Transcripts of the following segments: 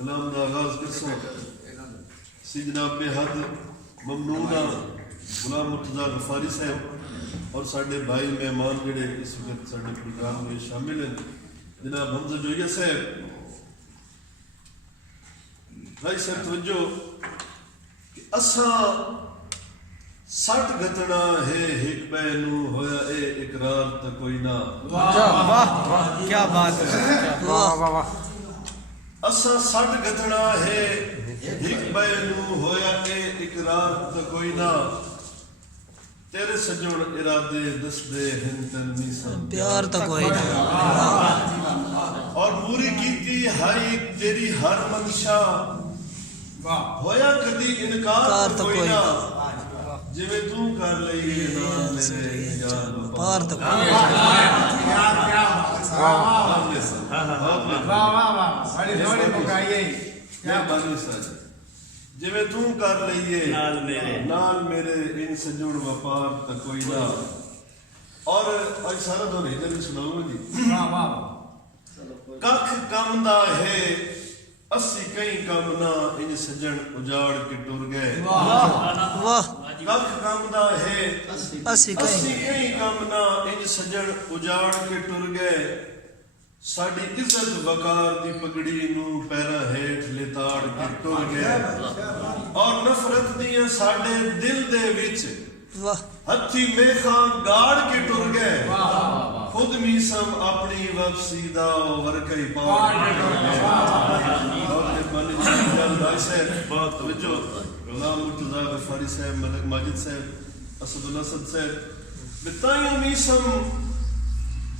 कलाम का आगाज करसों सी जनाब बेहद ममनूना गुलाम मुर्तज़ा गफारी साहब और साढ़े भाई मेहमान जिहड़े इस वक्त साढ़े प्रोग्राम में शामिल हैं जनाब हमजा जोइया साहब। भाई साहब तवज्जो कि असा सट गतना है हिक बैनू होया ए इकरार तो कोई ना। वाह वाह क्या बात है, वाह वाह वाह। असा सट गतना है हिक बैनू होया ए इकरार तो कोई ना। तेरे सजण इरादे दसदे हैं तन्नी सब प्यार तो कोई ना। और पूरी कीती हाई तेरी हर मंशा होया कदी इनकार तो कोई ना। जिवें तू कर लईए ना मेरे यार पार तो जिवें तू कर लईए नाल मेरे इन सजुण वपार तो कोई ना। और आज सारा दो नहीं सुनाऊंगा जी। कख कम दा है अस्सी कई कम ना इन सजन उजाड़ के टुर गए। वाह कख कम दा है अस्सी कई कम ना इन सजन उजाड़ के टुर गए। साडी इज्जत वकार दी पगड़ी नू पैरा हेठ लिताड़ के टुर गए। और नफरत दियां साडे दिल दे विच हथी मेखा गाड़ के टुर गए। खुद मीसम अपनी वापसी दा वरकई पाड़ के टुर गए। बहुत तवज्जो गुलाम मुर्तज़ा गफारी साहब, मलिक माजिद साहब, असदुल असद साहब बिताइयों मीसम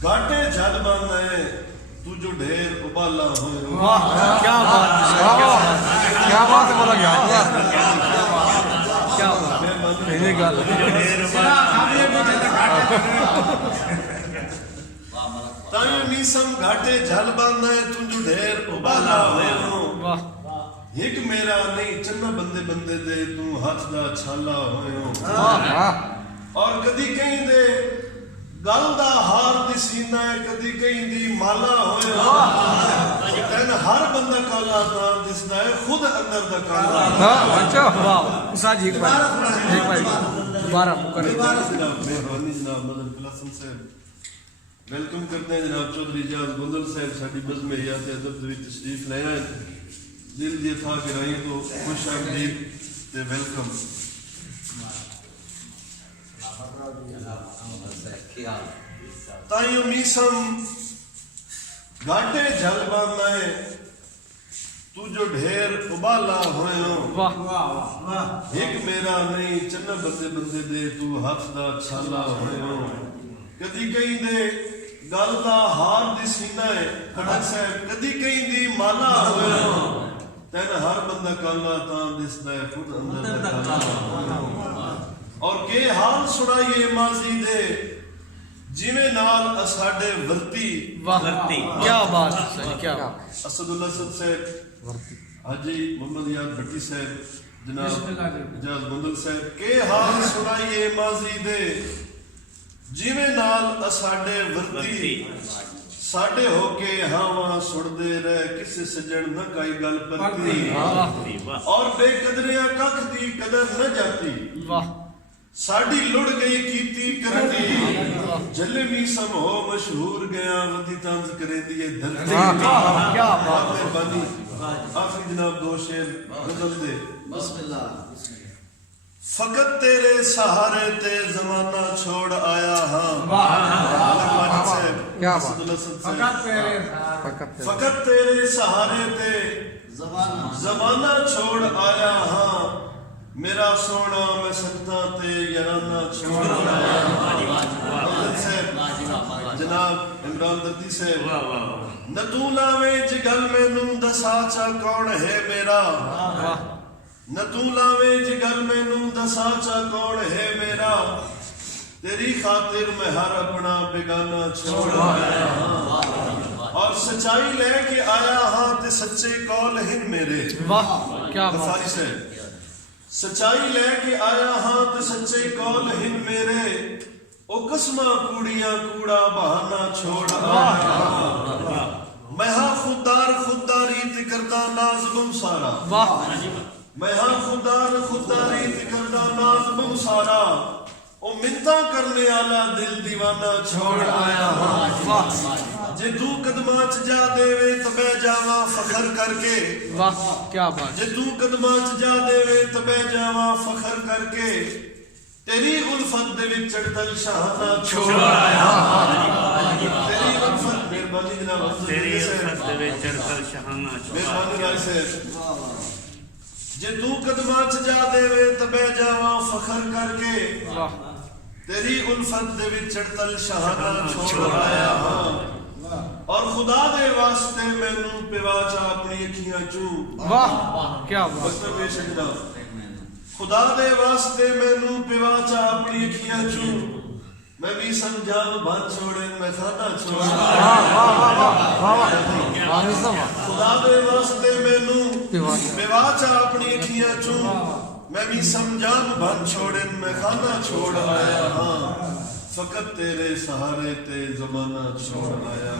घाटे जल बंद है तू जो ढेर उबाला हो। क्या बात है, क्या बात है, बोला क्या क्या बात है गल ताइयों मीसम घाटे जल बंद है तू जो ढेर उबाला हो। एक मेरा नहीं चन्ना बंदे बंदे दे तू हाथ दा छाला होयो। और कदी कहीं दे गल दा हार दी सीना है कदी कहीं दी माला होयो। तैन हर बंदा काला ता दिसदा है खुद अंदर दा काला। अच्छा वाह उसा जी एक बार दोबारा मुकर जनाब मेहरबानी जनाब मदन कलासम साहब वेलकम करते हैं। जनाब चौधरी इजाज गुंदल साहब साडी बज़्म हयात अदब दे विच तशरीफ ले आए। दिल दिए था कि रही तो खुश आमदीद ते वेलकम। ताइयों मीसम घाटे जल बंद है तू जो ढेर उबाला होयो। एक मेरा नहीं चन्ना बंदे बंदे दे तू हाथ दा छाला होयो। कदी कहीं दे गल दा हार दी सीना है खड़क साहब कदी कहीं दी माला होयो। तैन हर बंदा काला ता दिसदा है खुद अंदर दा काला। और के हाल सुनाइए माजी दे जिवें नाल असाडे वर्ती। वाह क्या बात है, क्या असदुल असद साहब, हाजी मोहम्मद याद भट्टी साहब, जनाब इजाज गुंदल साहब के हाल सुनाइए माजी दे जिवें नाल असाडे वर्ती। साडे होके हावा सुनदे रह किसे सजन न काई गल परती। और बेकदरिया कख दी कदर न जाती। साडी लुड़ गई कीती करती। जले मीसम हो मशहूर गया वदी तंज करे दिए धरती। क्या मेहरबानी। आखिरी जनाब दो शेर गजल दे। बिस्मिल्लाह। फकत तेरे सहारे ते जमाना छोड़ आया हाँ। फकत तेरे सहारे ते जमाना छोड़ आया हाँ। मेरा सोना मैं सकता ते याराना छोड़ आया। जनाब इमरान दर्दी साहब न तू लावे जिगल मैनू दसा चा कौन है मेरा। न तू लावे जिगल मैनू दसा चा कौन है मेरा। तेरी खातिर मैं हर अपना बेगाना छोड़ आया। और सच्चाई लेके आया हाँ ते सच्चे कौल हिन मेरे। वाह क्या गफारी से सच्चाई लेके आया हाँ ते सच्चे कौल हिन मेरे। ओ कसमा कूड़ियां कूड़ा बहाना छोड़ आया। मैं हाँ खुदार खुदारी ते करता नाज़ सारा वाह मैं हाँ खुदार खुदारी करदा नाज़ सारा ओ मिन्नता करने आला दिल दीवाना छोड़ आया वाह जे तू कदमां च जा देवे तबे जावा फखर करके वाह क्या बात जे तू कदमां च जा देवे तबे जावा फखर करके तेरी उल्फत दे विच चढ़दल शाहना छोड़ आया तेरी उल्फत मेहरबानी जनाब तेरी उल्फत दे विच चढ़दल शाहना मेहरबानी राय से जे तू कदमां च जा देवे तबे जावा फखर करके वाह तेरी उल्फत दे विच चढ़दल शाहना छोड़ आया और खुदा दे वास्ते मैनू पिवाचा अपनी अखियां चू वाह क्या बात खुदा दे वास्ते मैनू पिवाचा अपनी अखियां चू मैं भी समझा बात छोड़े मैं खाना छोड़ खुदा दे वास्ते मैनू पिवाचा अपनी अखियां चू मैं भी समझा बात छोड़े मैं खाना छोड़ आया हाँ फकत तेरे सहारे ते जमाना छोड़ आया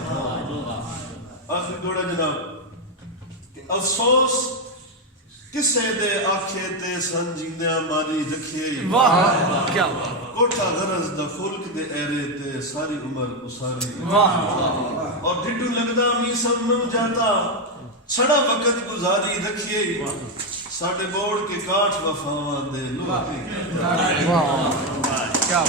आखिर दौड़ा जनाब अफसोस किसे दे आखे ते संजींदे मारी रखिए वाह क्या कोठा गरज द खुल्क दे एरे ते सारी उम्र उसारी वाह और ढिडू लगदा मी सब न जाता छड़ा वक्त गुजारी रखिए साडे बोर्ड के काठ वफावां दे लोटे वाह क्या